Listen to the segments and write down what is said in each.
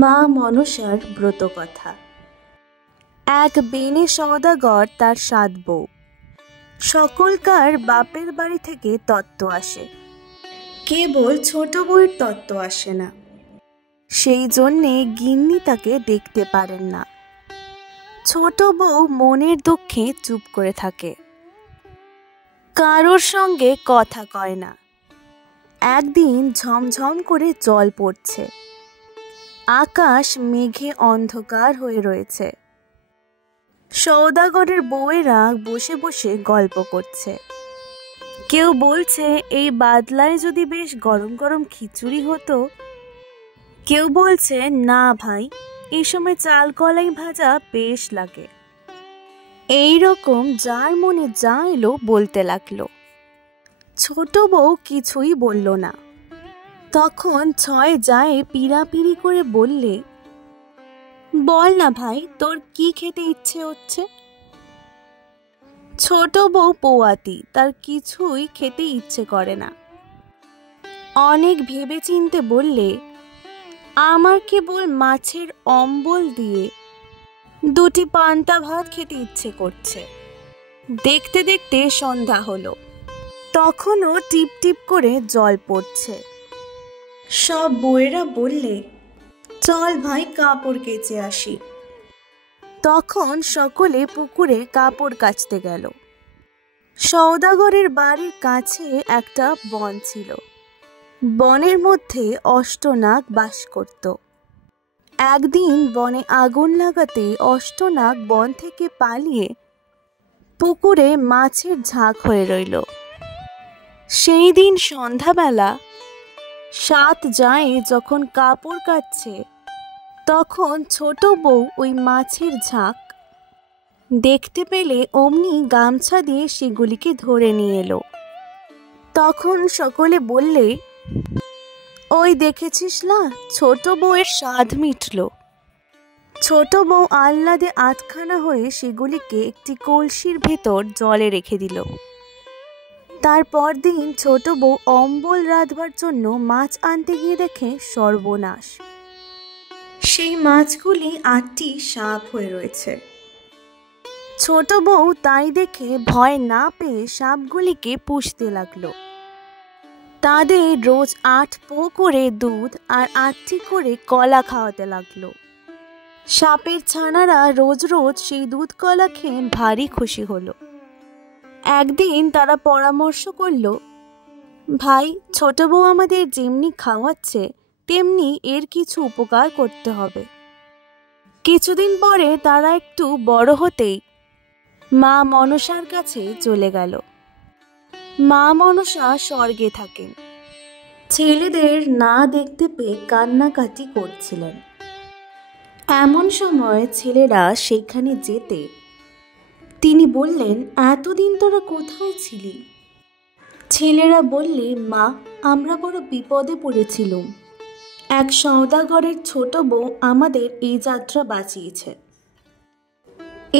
মা মনসার ব্রতকথা। এক বেনে সওদাগর তার ৭ বউ। সকলকার বাপের বাড়ি থেকে তত্ত্ব আসে, কেবল ছোট বউয়ের তত্ত্ব আসে না। সেই জন্যে গিন্নি তাকে দেখতে পারেন না। ছোট বউ মনের দুঃখে চুপ করে থাকে, কারোর সঙ্গে কথা কয় না। একদিন ঝমঝম করে জল পড়ছে, আকাশ মেঘে অন্ধকার হয়ে রয়েছে। সওদাগরের বউয়েরা বসে বসে গল্প করছে। কেউ বলছে এই বাদলায় যদি বেশ গরম গরম খিচুড়ি হতো। কেউ বলছে না ভাই, এই সময় চাল কলাই ভাজা বেশ লাগে। এই রকম যার মনে যা এলো বলতে লাগলো। ছোট বউ কিছুই বলল না। তখন ছয় যায় পিড়াপিড়ি করে বললে, বল না ভাই, তোর কি খেতে ইচ্ছে হচ্ছে? ছোট বউ পোয়াতি, তার কিছুই খেতে ইচ্ছে করে না। অনেক ভেবে চিনতে বললে, আমার কেবল মাছের অম্বল দিয়ে 2টি পান্তা ভাত খেতে ইচ্ছে করছে। দেখতে দেখতে সন্ধ্যা হলো, তখনও টিপ টিপ করে জল পড়ছে। সব বউয়েরা বললে, চল ভাই কাপড় কেচে আসি। তখন সকলে পুকুরে কাপড় কাচতে গেল। সওদাগরের বাড়ির কাছে একটা বন ছিল। বনের মধ্যে অষ্টনাগ বাস করত। একদিন বনে আগুন লাগাতে অষ্টনাগ বন থেকে পালিয়ে পুকুরে মাছের ঝাঁক হয়ে রইল। সেই দিন সন্ধ্যাবেলা 7 যায় যখন কাপড় কাচ্ছে, তখন ছোট বউ ওই মাছের ঝাঁক দেখতে পেলে অমনি গামছা দিয়ে সেগুলিকে ধরে নিয়ে এলো। তখন সকলে বললে, ওই দেখেছিস না, ছোট বউয়ের স্বাদ মিটল। ছোট বউ আহ্লাদে আধখানা হয়ে সেগুলিকে একটি কলসির ভেতর জলে রেখে দিল। তারপর দিন ছোট বউ অম্বল রাঁধবার জন্য মাছ আনতে গিয়ে দেখে সর্বনাশ। সেই মাছগুলি 8টি সাপ হয়ে রয়েছে। ছোট বউ তাই দেখে ভয় না পেয়ে সাপগুলিকে পুষতে লাগলো। তাদের রোজ 8 পো করে দুধ আর 8টি করে কলা খাওয়াতে লাগলো। সাপের ছানারা রোজ রোজ সেই দুধ কলা খেয়ে ভারী খুশি হলো। একদিন তারা পরামর্শ করল, ভাই, ছোট বউ আমাদের যেমনি খাওয়াচ্ছে তেমনি এর কিছু উপকার করতে হবে। কিছুদিন পরে তারা একটু বড় হতেই মা মনসার কাছে চলে গেল। মা মনসা স্বর্গে থাকেন। ছেলেদের না দেখতে পেয়ে কান্নাকাটি করছিলেন। এমন সময় ছেলেরা সেখানে যেতে তিনি বললেন, এতদিন তোরা কোথায় ছিলি? ছেলেরা বললে, মা, আমরা বড় বিপদে পড়েছিলুম। এক সওদাগরের ছোট বউ আমাদের এই যাত্রা বাঁচিয়েছে।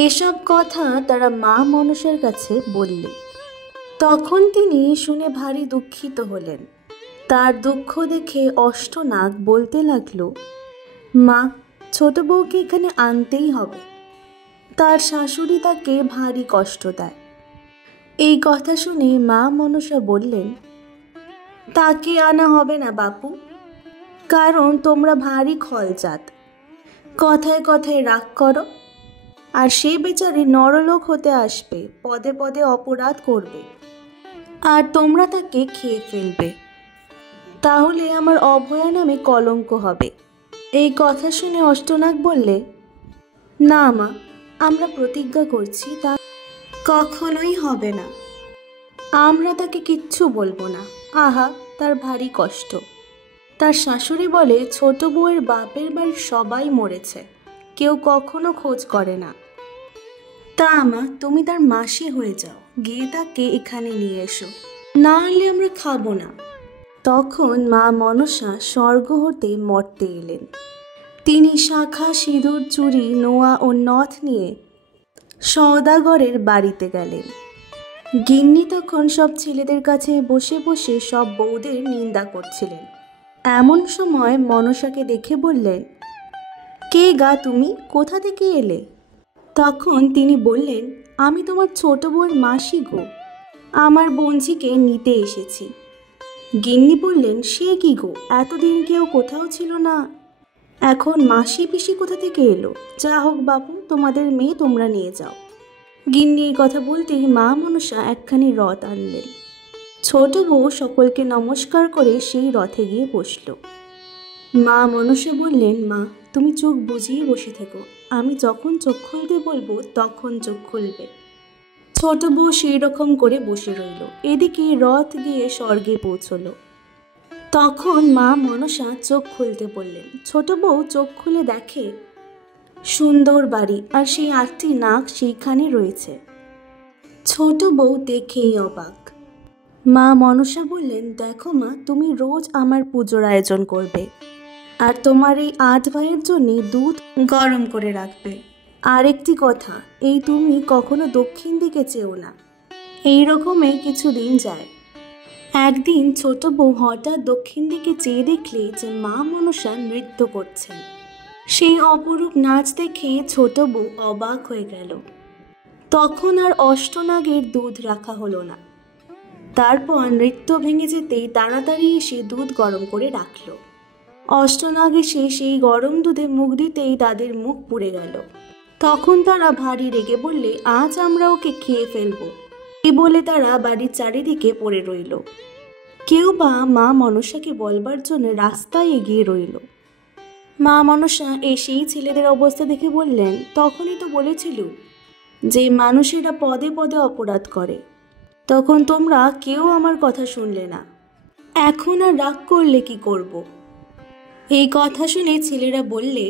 এসব কথা তারা মা মনসার কাছে বললে। তখন তিনি শুনে ভারী দুঃখিত হলেন। তার দুঃখ দেখে অষ্টনাগ বলতে লাগলো, মা, ছোট বউকে এখানে আনতেই হবে। তার শাশুড়ি তাকে ভারী কষ্ট দেয়। এই কথা শুনে মা মনসা বললেন, তাকে আনা হবে না বাপু, কারণ তোমরা ভারী খলজাত। কথায় কথায় রাগ করো, আর সে বেচারি নরলোক হতে আসবে, পদে পদে অপরাধ করবে, আর তোমরা তাকে খেয়ে ফেলবে। তাহলে আমার অভয়া নামে কলঙ্ক হবে। এই কথা শুনে অষ্টনাগ বললে, না মা, আমরা প্রতিজ্ঞা করছি তা কখনোই হবে না। আমরা তাকে কিচ্ছু বলবো না। আহা, তার ভারী কষ্ট। তার শাশুড়ি বলে, ছোট বউয়ের বাপের বাড়ির সবাই মরেছে, কেউ কখনো খোঁজ করে না। তা মা, তুমি তার মাসি হয়ে যাও, গিয়ে তাকে এখানে নিয়ে এসো, না আনলে আমরা খাবো না। তখন মা মনসা স্বর্গ হতে মর্তে এলেন। তিনি শাখা, সিঁদুর, চুড়ি, নোয়া ও নথ নিয়ে সওদাগরের বাড়িতে গেলেন। গিন্নি তখন সব ছেলেদের কাছে বসে বসে সব বউদের নিন্দা করছিলেন। এমন সময় মনসাকে দেখে বললেন, কে গা তুমি, কোথা থেকে এলে? তখন তিনি বললেন, আমি তোমার ছোট বউয়ের মাসি গো, আমার বোনঝিকে নিতে এসেছি। গিন্নি বললেন, সে কি গো, এতদিন কেউ কোথাও ছিল না, এখন মাসি পিসি কোথা থেকে এলো? যা হোক বাপু, তোমাদের মেয়ে তোমরা নিয়ে যাও। গিন্নি এই কথা বলতেই মা মনসা একখানি রথ আনলেন। ছোট বউ সকলকে নমস্কার করে সেই রথে গিয়ে বসল। মা মনসা বললেন, মা তুমি চোখ বুজিয়ে বসে থেকো, আমি যখন চোখ খুলতে বলবো তখন চোখ খুলবে। ছোট বউ সেই রকম করে বসে রইল। এদিকে রথ গিয়ে স্বর্গে পৌঁছলো। তখন মা মনসা চোখ খুলতে বললেন। ছোট বউ চোখ খুলে দেখে সুন্দর বাড়ি, আর সেই 8টি নাক সেইখানে রয়েছে। ছোট বউ দেখেই অবাক। মা মনসা বললেন, দেখো মা, তুমি রোজ আমার পুজোর আয়োজন করবে, আর তোমার এই 8 ভাইয়ের জন্য দুধ গরম করে রাখবে। আর একটি কথা, এই তুমি কখনো দক্ষিণ দিকে চেও না। এই রকমই কিছুদিন যায়। একদিন ছোট বউ হঠাৎ দক্ষিণ দিকে চেয়ে দেখলে যে মা মনসা নৃত্য করছেন। সেই অপরূপ নাচ দেখে ছোট বউ অবাক হয়ে গেল। তখন আর অষ্টনাগের দুধ রাখা হলো না। তারপর নৃত্য ভেঙে যেতেই তাড়াতাড়ি এসে দুধ গরম করে রাখল। অষ্টনাগ এসে সেই গরম দুধে মুখ দিতেই তাদের মুখ পুড়ে গেল। তখন তারা ভারী রেগে বললে, আজ আমরা ওকে খেয়ে ফেলবো। এই বলে তারা বাড়ির চারিদিকে পড়ে রইল। কেউ বা মা মনসাকে বলবার জন্য রাস্তায় এগিয়ে রইল। মা মনসা এসেই ছেলেদের অবস্থা দেখে বললেন, তখনই তো বলেছিল যে মানুষেরা পদে পদে অপরাধ করে, তখন তোমরা কেউ আমার কথা শুনলে না, এখন আর রাগ করলে কি করব? এই কথা শুনে ছেলেরা বললে,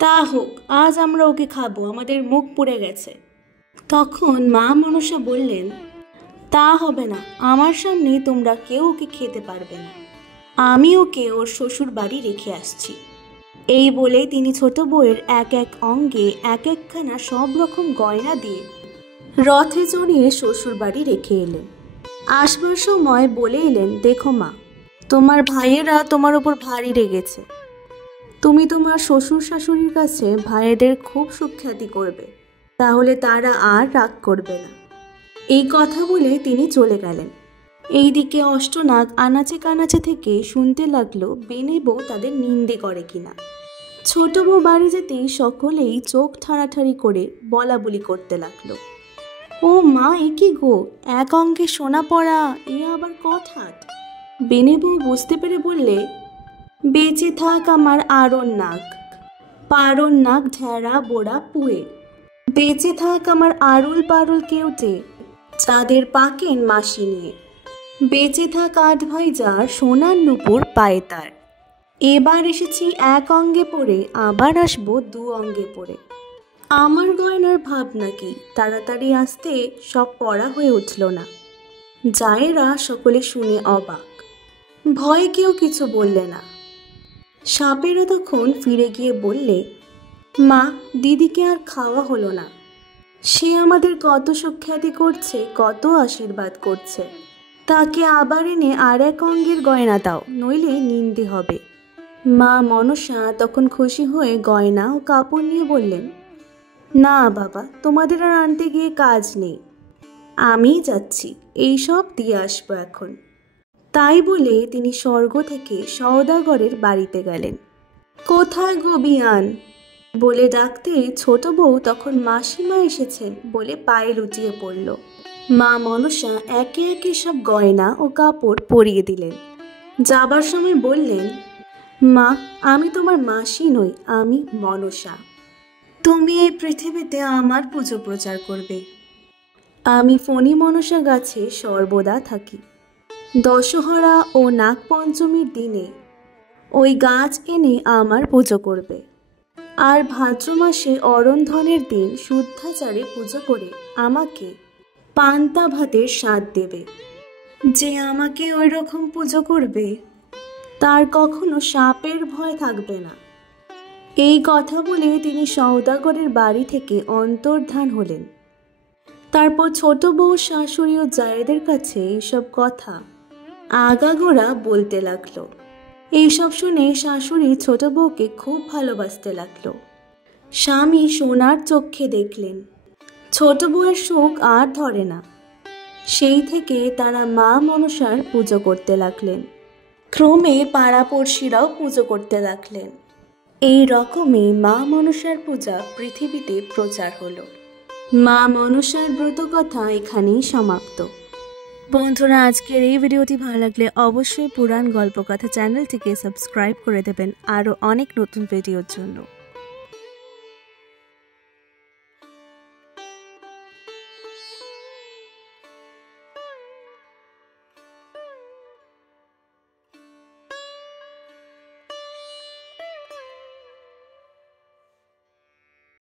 তা হোক, আজ আমরা ওকে খাবো, আমাদের মুখ পুড়ে গেছে। তখন মা মনসা বললেন, তা হবে না, আমার সামনে তোমরা কেউ ওকে খেতে পারবে না, আমি ওকে ওর শ্বশুর বাড়ি রেখে আসছি। এই বলে তিনি ছোট বউয়ের এক এক অঙ্গে এক একখানা সব রকম গয়না দিয়ে রথে চড়িয়ে শ্বশুর বাড়ি রেখে এলেন। আসবার সময় বলে এলেন, দেখো মা, তোমার ভাইয়েরা তোমার ওপর ভারী রেগেছে। তুমি তোমার শ্বশুর শাশুড়ির কাছে ভাইয়েদের খুব সুখ্যাতি করবে, তাহলে তারা আর রাগ করবে না। এই কথা বলে তিনি চলে গেলেন। এইদিকে অষ্টনাগ আনাচে কানাচে থেকে শুনতে লাগলো বেনে বউ তাদের নিন্দে করে কিনা। ছোট বউ বাড়ি যেতেই সকলেই চোখ ঠাড়াঠাড়ি করে বলা বলি করতে লাগলো। ও মা, এ কি গো, এক অঙ্গে সোনা পড়া, এ আবার কঠাৎ? বেনে বউ বুঝতে পেরে বললে, বেঁচে থাক আমার আরণ নাক, পারণ নাক ঢেড়া বোড়া পুয়ে, বেঁচে থাক আমার আরুল পারুল কেউটে, চাঁদের পাকেন মাসি নিয়ে, বেঁচে থাক 8 ভাই যার, সোনার নুপুর পায়ে তার। এবার এসেছি এক অঙ্গে পড়ে, আবার আসবো 2 অঙ্গে পড়ে। আমার গয়নার ভাব নাকি? তাড়াতাড়ি আসতে সব পড়া হয়ে উঠল না। জায়েরা সকলে শুনে অবাক। ভয়ে কেউ কিছু বললে না। সাপেরা তখন ফিরে গিয়ে বললে, মা, দিদিকে আর খাওয়া হলো না। সে আমাদের কত সুখ্যাতি করছে, কত আশীর্বাদ করছে, তাকে আবার এনে আর এক অঙ্গের গয়না দাও, নইলে নিন্দে হবে। মা মনসা তখন খুশি হয়ে গয়না ও কাপড় নিয়ে বললেন, না বাবা, তোমাদের আর আনতে গিয়ে কাজ নেই, আমিই যাচ্ছি, এইসব দিয়ে আসবো এখন। তাই বলে তিনি স্বর্গ থেকে সওদাগরের বাড়িতে গেলেন। কোথায় গো বিয়ান বলে ডাকতে ছোট বউ তখন মাসিমা এসেছেন বলে পায়ে লুটিয়ে পড়ল। মা মনসা একে একে সব গয়না ও কাপড় পরিয়ে দিলেন। যাবার সময় বললেন, মা, আমি তোমার মাসি নই, আমি মনসা। তুমি এই পৃথিবীতে আমার পুজো প্রচার করবে। আমি ফণী মনসা গাছে সর্বদা থাকি। দশহরা ও নাগপঞ্চমীর দিনে ওই গাছ এনে আমার পুজো করবে, আর ভাদ্র মাসে অরন্ধনের দিন শুদ্ধাচারে পুজো করে আমাকে পান্তা ভাতের স্বাদ দেবে। যে আমাকে ওই রকম পুজো করবে তার কখনো সাপের ভয় থাকবে না। এই কথা বলে তিনি সওদাগরের বাড়ি থেকে অন্তর্ধান হলেন। তারপর ছোট বউ শাশুড়ি ও জায়েদের কাছে এইসব কথা আগাগোড়া বলতে লাগলো। এইসব শুনে শাশুড়ি ছোট বউকে খুব ভালোবাসতে লাগলো। স্বামী সোনার চক্ষে দেখলেন ছোট বউয়ের সুখ আর ধরে না। সেই থেকে তারা মা মনসার পুজো করতে লাগলেন। ক্রমে পাড়াপড়শিরাও পুজো করতে লাগলেন। এই রকমই মা মনসার পূজা পৃথিবীতে প্রচার হলো। মা মনসার ব্রত কথা এখানেই সমাপ্ত। বন্ধুরা, আজকের এই ভিডিওটি ভালো লাগলে অবশ্যই পুরাণ গল্পকথা চ্যানেলটিকে সাবস্ক্রাইব করে দেবেন আরও অনেক নতুন ভিডিওর জন্য।